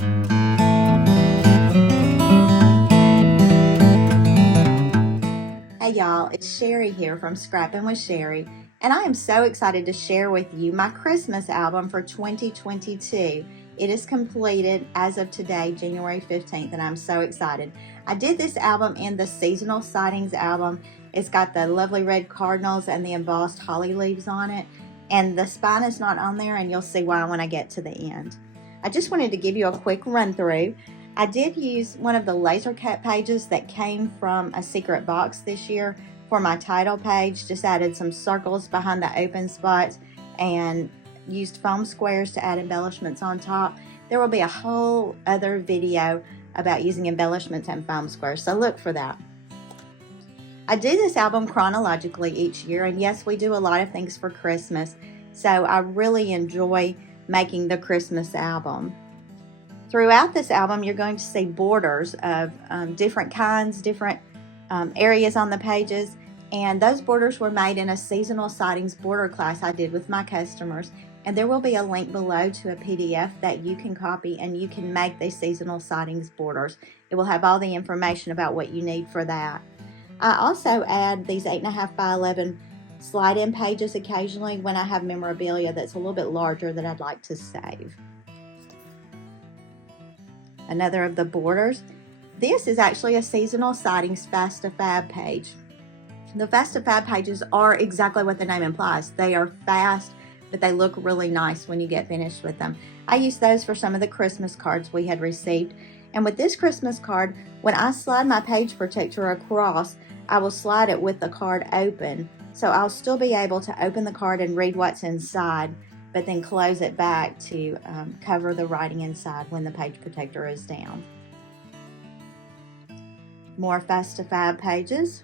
Hey y'all, it's Sheri here from Scrappin with Sheri, and I am so excited to share with you my Christmas album for 2022. It is completed as of today, January 15th, and I'm so excited. I did this album in the Seasonal Sightings album. It's got the lovely red cardinals and the embossed holly leaves on it, and the spine is not on there, and you'll see why when I get to the end. I just wanted to give you a quick run through. I did use one of the laser cut pages that came from a secret box this year for my title page. Just added some circles behind the open spots and used foam squares to add embellishments on top. There will be a whole other video about using embellishments and foam squares, so look for that. I do this album chronologically each year, and yes, we do a lot of things for Christmas, so I really enjoy making the Christmas album. Throughout this album, you're going to see borders of different kinds, different areas on the pages, and those borders were made in a seasonal sightings border class I did with my customers, and there will be a link below to a PDF that you can copy and you can make these seasonal sightings borders. It will have all the information about what you need for that. I also add these 8.5 by 11 slide-in pages occasionally when I have memorabilia that's a little bit larger that I'd like to save. Another of the borders. This is actually a seasonal sightings Fast to Fab page. The Fast to Fab pages are exactly what the name implies. They are fast, but they look really nice when you get finished with them. I used those for some of the Christmas cards we had received. And with this Christmas card, when I slide my page protector across, I will slide it with the card open. So I'll still be able to open the card and read what's inside, but then close it back to cover the writing inside when the page protector is down. More Fast to Fab pages.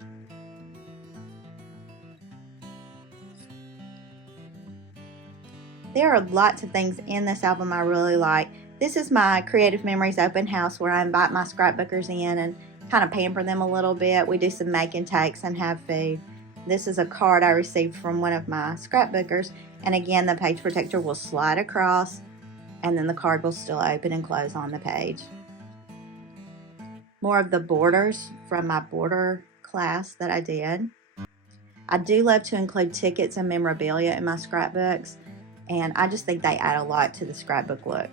There are lots of things in this album I really like. This is my Creative Memories open house where I invite my scrapbookers in and kind of pamper them a little bit. We do some make and takes and have food. This is a card I received from one of my scrapbookers, and again the page protector will slide across and then the card will still open and close on the page. More of the borders from my border class that I did. I do love to include tickets and memorabilia in my scrapbooks, and I just think they add a lot to the scrapbook look.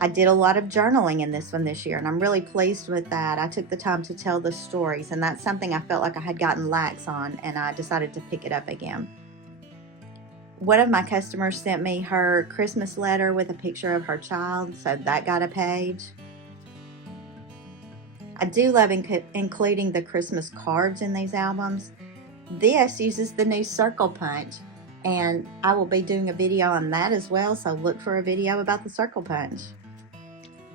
I did a lot of journaling in this one this year, and I'm really pleased with that. I took the time to tell the stories, and that's something I felt like I had gotten lax on, and I decided to pick it up again. One of my customers sent me her Christmas letter with a picture of her child, so that got a page. I do love including the Christmas cards in these albums. This uses the new circle punch, and I will be doing a video on that as well, so look for a video about the circle punch.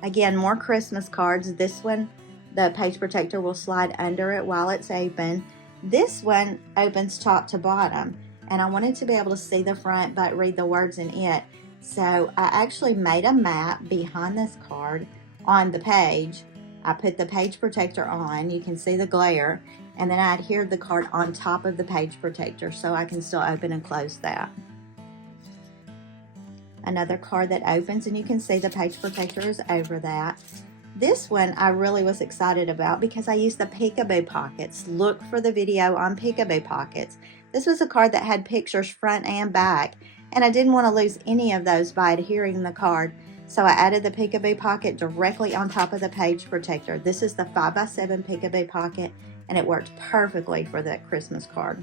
Again, more Christmas cards. This one, the page protector will slide under it while it's open. This one opens top to bottom, and I wanted to be able to see the front but read the words in it. So I actually made a map behind this card on the page. I put the page protector on, you can see the glare, and then I adhered the card on top of the page protector so I can still open and close that. Another card that opens, and you can see the page protector is over that. This one I really was excited about because I used the Peekaboo Pockets. Look for the video on Peekaboo Pockets. This was a card that had pictures front and back, and I didn't want to lose any of those by adhering the card. So I added the Peekaboo Pocket directly on top of the page protector. This is the 5x7 Peekaboo Pocket, and it worked perfectly for that Christmas card.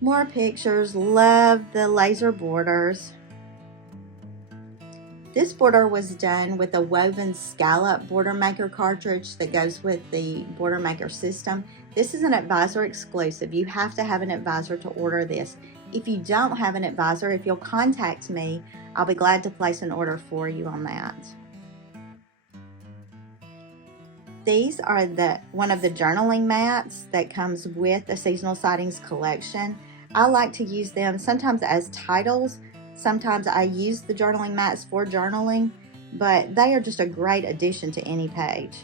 More pictures. Love the laser borders. This border was done with a woven scallop border maker cartridge that goes with the border maker system. This is an advisor exclusive. You have to have an advisor to order this. If you don't have an advisor, if you'll contact me, I'll be glad to place an order for you on that. These are one of the journaling mats that comes with the Seasonal Sightings collection. I like to use them sometimes as titles. Sometimes I use the journaling mats for journaling, but they are just a great addition to any page.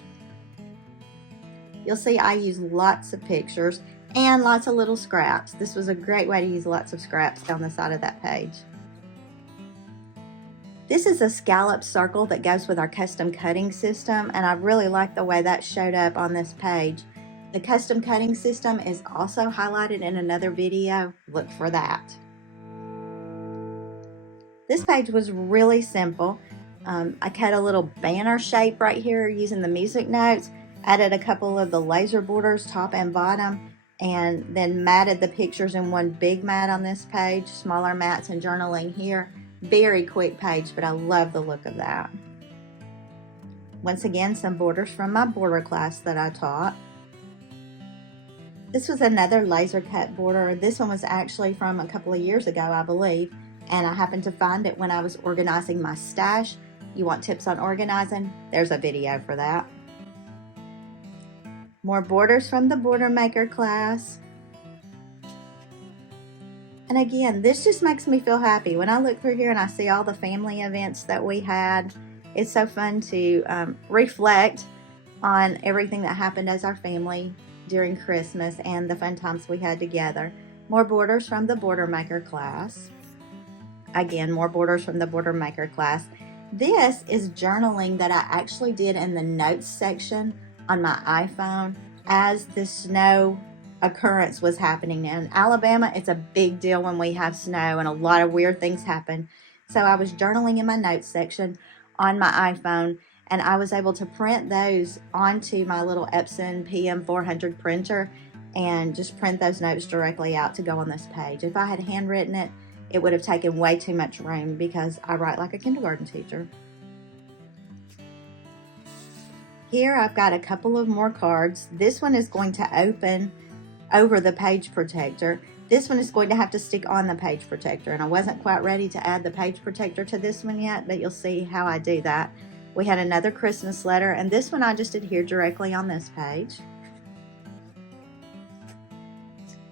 You'll see I use lots of pictures and lots of little scraps. This was a great way to use lots of scraps down the side of that page. This is a scallop circle that goes with our custom cutting system, and I really like the way that showed up on this page. The custom cutting system is also highlighted in another video. Look for that. This page was really simple. I cut a little banner shape right here using the music notes, added a couple of the laser borders top and bottom, and then matted the pictures in one big mat on this page, smaller mats and journaling here. Very quick page, but I love the look of that. Once again, some borders from my border class that I taught. This was another laser cut border. This one was actually from a couple of years ago, I believe, and I happened to find it when I was organizing my stash. You want tips on organizing? There's a video for that. More borders from the Border Maker class. And again, this just makes me feel happy. When I look through here and I see all the family events that we had, it's so fun to reflect on everything that happened as our family during Christmas and the fun times we had together. More borders from the Border Maker class. Again, more borders from the Border Maker class. This is journaling that I actually did in the notes section on my iPhone as the snow occurrence was happening. Now in Alabama, it's a big deal when we have snow and a lot of weird things happen. So I was journaling in my notes section on my iPhone, and I was able to print those onto my little Epson PM400 printer and just print those notes directly out to go on this page. If I had handwritten it, it would have taken way too much room because I write like a kindergarten teacher. Here I've got a couple of more cards. This one is going to open over the page protector. This one is going to have to stick on the page protector, and I wasn't quite ready to add the page protector to this one yet, but you'll see how I do that. We had another Christmas letter, and this one I just adhered directly on this page.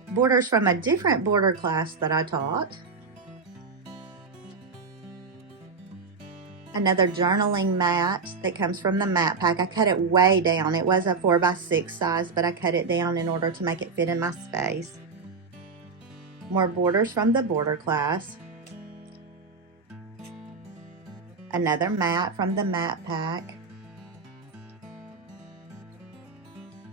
Borders from a different border class that I taught. Another journaling mat that comes from the mat pack. I cut it way down. It was a 4x6 size, but I cut it down in order to make it fit in my space. More borders from the border class. Another mat from the mat pack.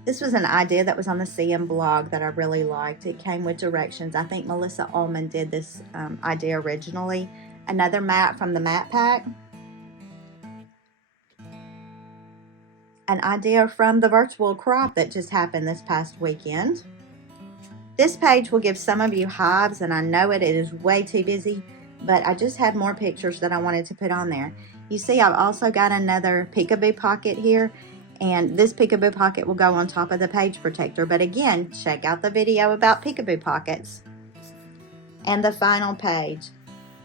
This was an idea that was on the CM blog that I really liked. It came with directions. I think Melissa Ullman did this idea originally. Another mat from the mat pack. An idea from the virtual crop that just happened this past weekend. This page will give some of you hives, and I know it is way too busy, but I just had more pictures that I wanted to put on there. You see, I've also got another Peekaboo Pocket here, and this Peekaboo Pocket will go on top of the page protector. But again, check out the video about Peekaboo Pockets. And the final page,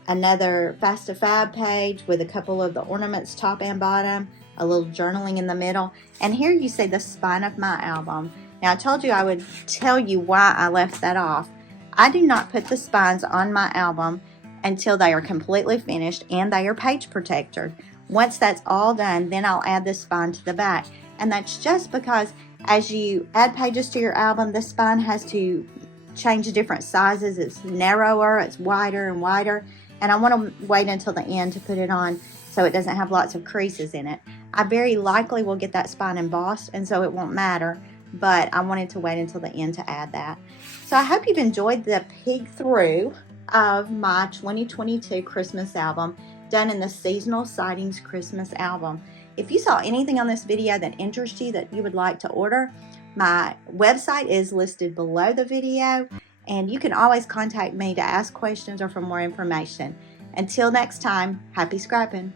another Fast to Fab page with a couple of the ornaments top and bottom, a little journaling in the middle, and here you see the spine of my album. Now I told you I would tell you why I left that off. I do not put the spines on my album until they are completely finished and they are page protected. Once that's all done, then I'll add the spine to the back, and that's just because as you add pages to your album, the spine has to change different sizes. It's narrower, it's wider and wider, and I want to wait until the end to put it on so it doesn't have lots of creases in it. I very likely will get that spine embossed, and so it won't matter, but I wanted to wait until the end to add that. So I hope you've enjoyed the peek through of my 2022 Christmas album done in the Seasonal Sightings Christmas album. If you saw anything on this video that interests you that you would like to order, my website is listed below the video, and you can always contact me to ask questions or for more information. Until next time, happy scrapping.